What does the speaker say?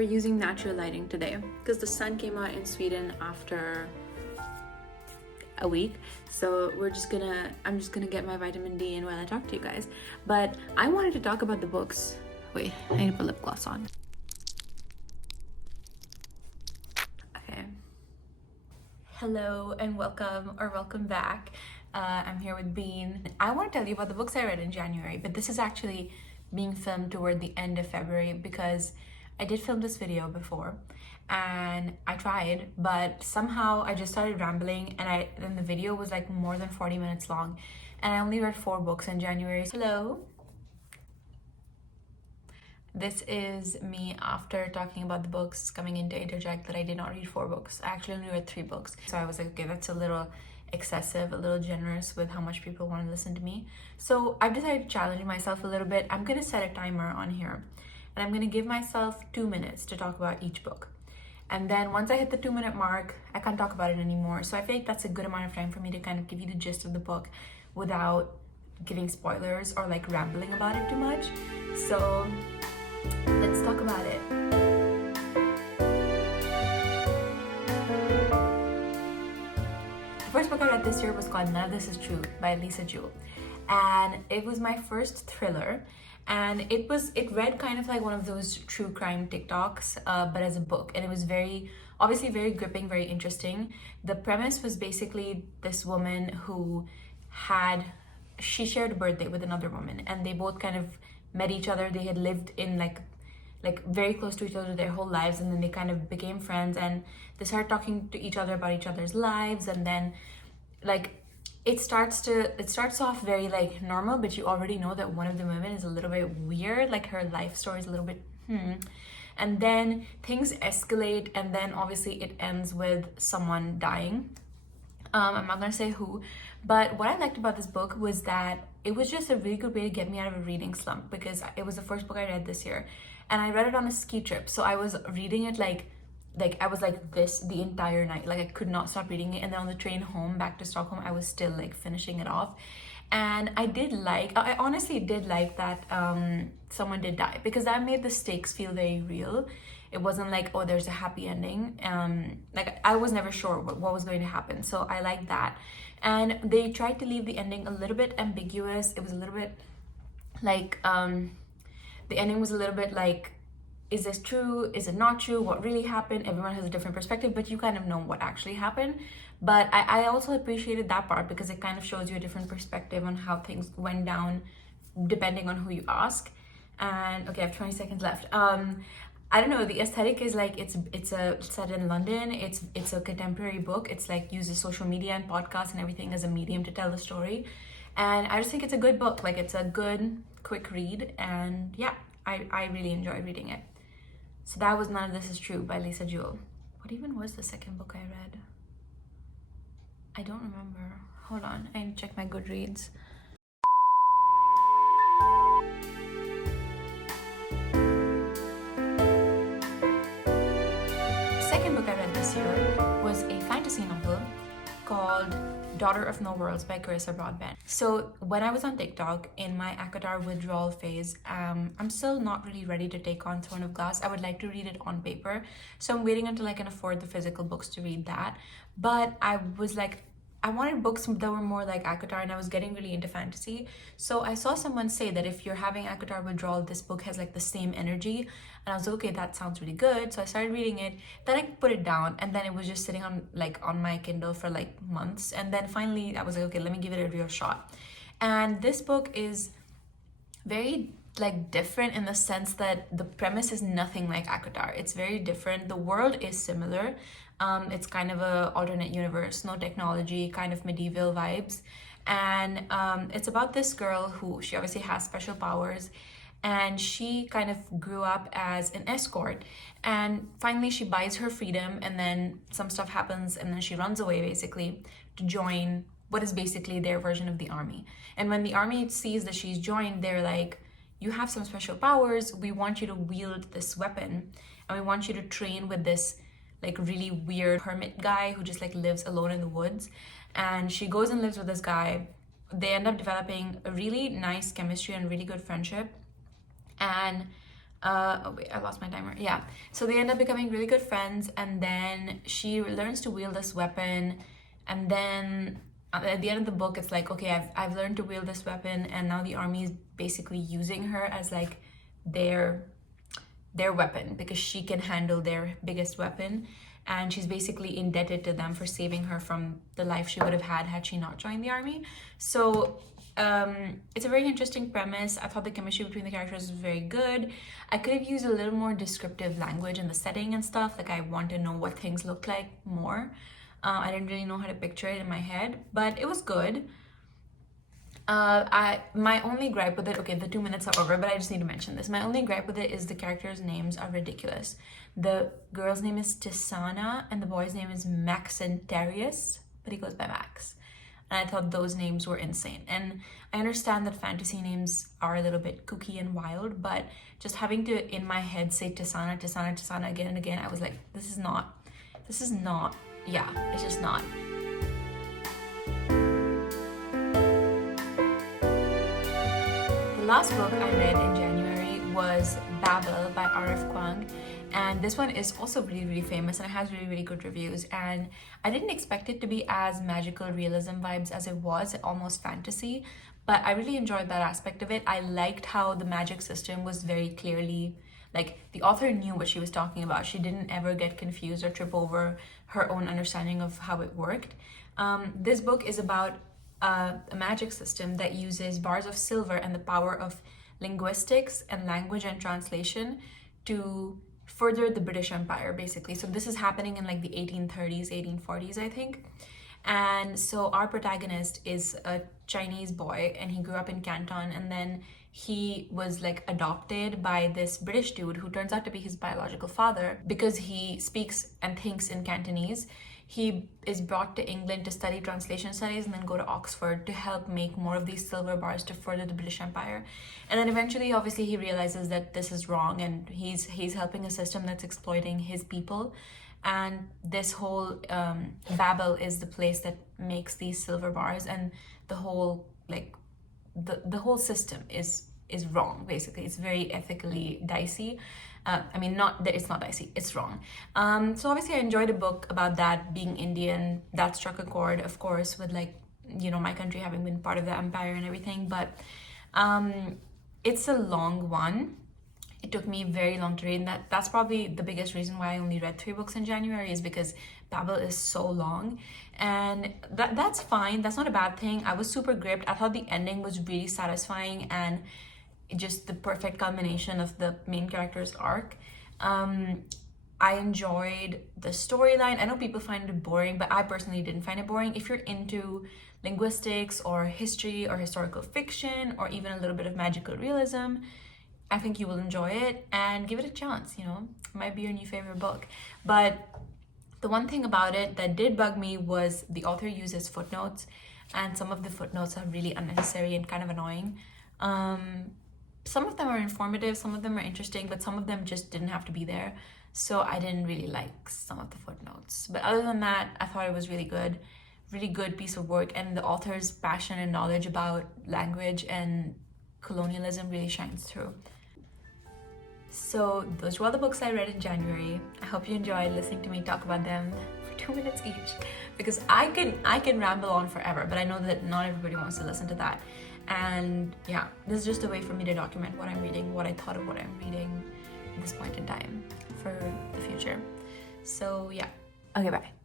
we're using natural lighting today because the sun came out in Sweden after a week, so I'm just gonna get my vitamin D in while I talk to you guys. But I wanted to talk about the books. Wait, I need to put lip gloss on. Okay. Hello and welcome back. I'm here with Bean. I want to tell you about the books I read in January, but this is actually being filmed toward the end of February because I did film this video before and I tried, but somehow I just started rambling and the video was like more than 40 minutes long and I only read 4 books in January. Hello. This is me after talking about the books, coming in to interject that I did not read 4 books. I actually only read 3 books. So I was like, okay, that's a little excessive, a little generous with how much people want to listen to me. So I've decided to challenge myself a little bit. I'm gonna set a timer on here and I'm gonna give myself 2 minutes to talk about each book. And then once I hit the 2-minute mark, I can't talk about it anymore. So I feel like that's a good amount of time for me to kind of give you the gist of the book without giving spoilers or like rambling about it too much. So let's talk about it. The first book I read this year was called None of This Is True by Jewell. And it was my first thriller. And it read kind of like one of those true crime TikToks, but as a book. And it was obviously very gripping, very interesting. The premise was basically this woman who she shared a birthday with another woman and they both kind of met each other. They had lived in like very close to each other their whole lives, and then they kind of became friends and they started talking to each other about each other's lives. And then like it starts off very like normal, but you already know that one of the women is a little bit weird, like her life story is a little bit and then things escalate, and then obviously it ends with someone dying. I'm not gonna say who, but what I liked about this book was that it was just a really good way to get me out of a reading slump, because it was the first book I read this year and I read it on a ski trip. So I was reading it like I was like this the entire night, like I could not stop reading it. And then on the train home back to Stockholm, I was still like finishing it off. And I honestly did like that someone did die, because that made the stakes feel very real. It wasn't like, oh, there's a happy ending. Like I was never sure what was going to happen. So I liked that. And they tried to leave the ending a little bit ambiguous. It was a little bit like, the ending was a little bit like, is this true? Is it not true? What really happened? Everyone has a different perspective, but you kind of know what actually happened. But I also appreciated that part because it kind of shows you a different perspective on how things went down depending on who you ask. And okay, I have 20 seconds left. I don't know, the aesthetic is like, it's set in London. It's a contemporary book. It's like uses social media and podcasts and everything as a medium to tell the story. And I just think it's a good book. Like it's a good, quick read. And yeah, I really enjoyed reading it. So that was None of This Is True by Jewell. What even was the second book I read? I don't remember. Hold on, I need to check my Goodreads. The second book I read this year was a fantasy novel called Daughter of No Worlds by Carissa Broadbent. So when I was on TikTok in my ACOTAR withdrawal phase, I'm still not really ready to take on Throne of Glass. I would like to read it on paper. So I'm waiting until I can afford the physical books to read that. But I was like, I wanted books that were more like ACOTAR, and I was getting really into fantasy. So I saw someone say that if you're having ACOTAR withdrawal, this book has like the same energy. And I was like, okay, that sounds really good. So I started reading it, then I put it down, and then it was just sitting on my Kindle for like months. And then finally I was like, okay, let me give it a real shot. And this book is very like different in the sense that the premise is nothing like ACOTAR. It's very different. The world is similar. It's kind of a alternate universe, no technology, kind of medieval vibes. And it's about this girl who, she obviously has special powers, and she kind of grew up as an escort, and finally she buys her freedom, and then some stuff happens, and then she runs away basically to join what is basically their version of the army. And when the army sees that she's joined, they're like, you have some special powers, we want you to wield this weapon, and we want you to train with this like really weird hermit guy who just like lives alone in the woods. And she goes and lives with this guy. They end up developing a really nice chemistry and really good friendship. And Oh wait, I lost my timer. Yeah. So they end up becoming really good friends, and then she learns to wield this weapon, and then at the end of the book, it's like, okay, I've learned to wield this weapon, and now the army is basically using her as like their weapon because she can handle their biggest weapon, and she's basically indebted to them for saving her from the life she would have had she not joined the army. So it's a very interesting premise. I thought the chemistry between the characters was very good. I could have used a little more descriptive language in the setting and stuff. Like, I want to know what things look like more. I didn't really know how to picture it in my head, but it was good. My only gripe with it, okay, the 2 minutes are over, but I just need to mention this. My only gripe with it is the characters' names are ridiculous. The girl's name is Tisana and the boy's name is Maxentarius, but he goes by Max. And I thought those names were insane. And I understand that fantasy names are a little bit kooky and wild, but just having to, in my head, say Tisana, Tisana, Tisana again and again, I was like, this is not, yeah, it's just not. The last book I read in January was Babel by R.F. Kuang. And this one is also really, really famous and it has really, really good reviews. And I didn't expect it to be as magical realism vibes as it was, almost fantasy. But I really enjoyed that aspect of it. I liked how the magic system was very clearly, like, the author knew what she was talking about. She didn't ever get confused or trip over her own understanding of how it worked. This book is about a magic system that uses bars of silver and the power of linguistics and language and translation to further the British Empire, basically. So this is happening in like the 1830s, 1840s, I think. And so our protagonist is a Chinese boy and he grew up in Canton, and then he was like adopted by this British dude who turns out to be his biological father. Because he speaks and thinks in Cantonese, he is brought to England to study translation studies and then go to Oxford to help make more of these silver bars to further the British Empire. And then eventually, obviously, he realizes that this is wrong and he's helping a system that's exploiting his people. And this whole Babel is the place that makes these silver bars, and the whole like the whole system is wrong, basically. It's very ethically dicey. I mean, not that it's not dicey, it's wrong. So obviously I enjoyed a book about that. Being Indian, that struck a chord, of course, with like, you know, my country having been part of the empire and everything. But it's a long one. It took me very long to read, and that's probably the biggest reason why I only read 3 books in January, is because Babel is so long. And that's fine, that's not a bad thing. I was super gripped. I thought the ending was really satisfying and just the perfect culmination of the main character's arc. I enjoyed the storyline. I know people find it boring, but I personally didn't find it boring. If you're into linguistics or history or historical fiction or even a little bit of magical realism, I think you will enjoy it and give it a chance, you know. It might be your new favorite book. But the one thing about it that did bug me was the author uses footnotes, and some of the footnotes are really unnecessary and kind of annoying. Some of them are informative, some of them are interesting, but some of them just didn't have to be there. So I didn't really like some of the footnotes. But other than that, I thought it was really good piece of work, and the author's passion and knowledge about language and colonialism really shines through. So those were all the books I read in January. I hope you enjoyed listening to me talk about them for 2 minutes each, because I can ramble on forever, but I know that not everybody wants to listen to that. And yeah, this is just a way for me to document what I'm reading, what I thought of what I'm reading at this point in time for the future. So yeah. Okay, bye.